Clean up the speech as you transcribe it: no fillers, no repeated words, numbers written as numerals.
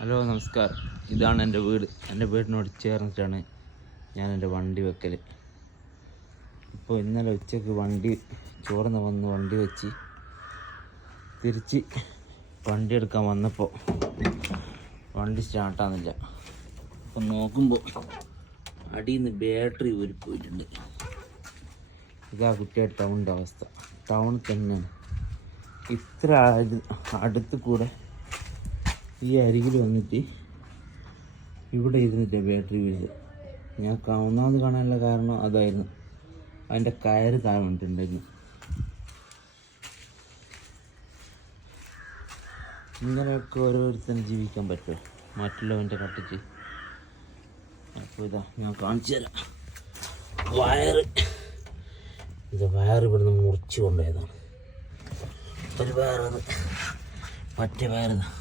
Hello നമസ്കാരം. ഇതാണ് എൻ്റെ വീട്. എൻ്റെ വീടിനോട് ചേർന്നിട്ടാണ് ഞാൻ എൻ്റെ വണ്ടി വെക്കൽ. ഇപ്പോൾ ഇന്നലെ ഉച്ചയ്ക്ക് വണ്ടി ചോർന്ന് വന്ന് വണ്ടി വെച്ച് തിരിച്ച് വണ്ടി എടുക്കാൻ വന്നപ്പോൾ വണ്ടി സ്റ്റാർട്ടാകുന്നില്ല. അപ്പം നോക്കുമ്പോൾ അടിയിൽ നിന്ന് ബാറ്ററി ഊരിപ്പോയിട്ടുണ്ട്. ഇതാ കുട്ടിയുടെ ടൗണിൻ്റെ അവസ്ഥ. ടൗണിൽ തന്നെയാണ്. ഇത്ര അടുത്ത് കൂടെ ഈ അരികിൽ വന്നിട്ട് ഇവിടെ ഇരുന്നിട്ട് ബാറ്ററി വീഴുന്നത്. ഞാൻ ഒന്നാമത് കാണാനുള്ള കാരണം അതായിരുന്നു. അതിൻ്റെ കയറ് താഴെ വന്നിട്ടുണ്ടായിരുന്നു. ഇങ്ങനെയൊക്കെ ഓരോരുത്തരും ജീവിക്കാൻ പറ്റുമോ മറ്റുള്ളവൻ്റെ കട്ടിച്ച്? അപ്പോൾ ഇതാ ഞാൻ കാണിച്ചു തരാം. വയറ് ഇവിടുന്ന് മുറിച്ച് കൊണ്ടുപോയതാണ്. ഒരു വയറത് മറ്റേ വയറുതാണ്.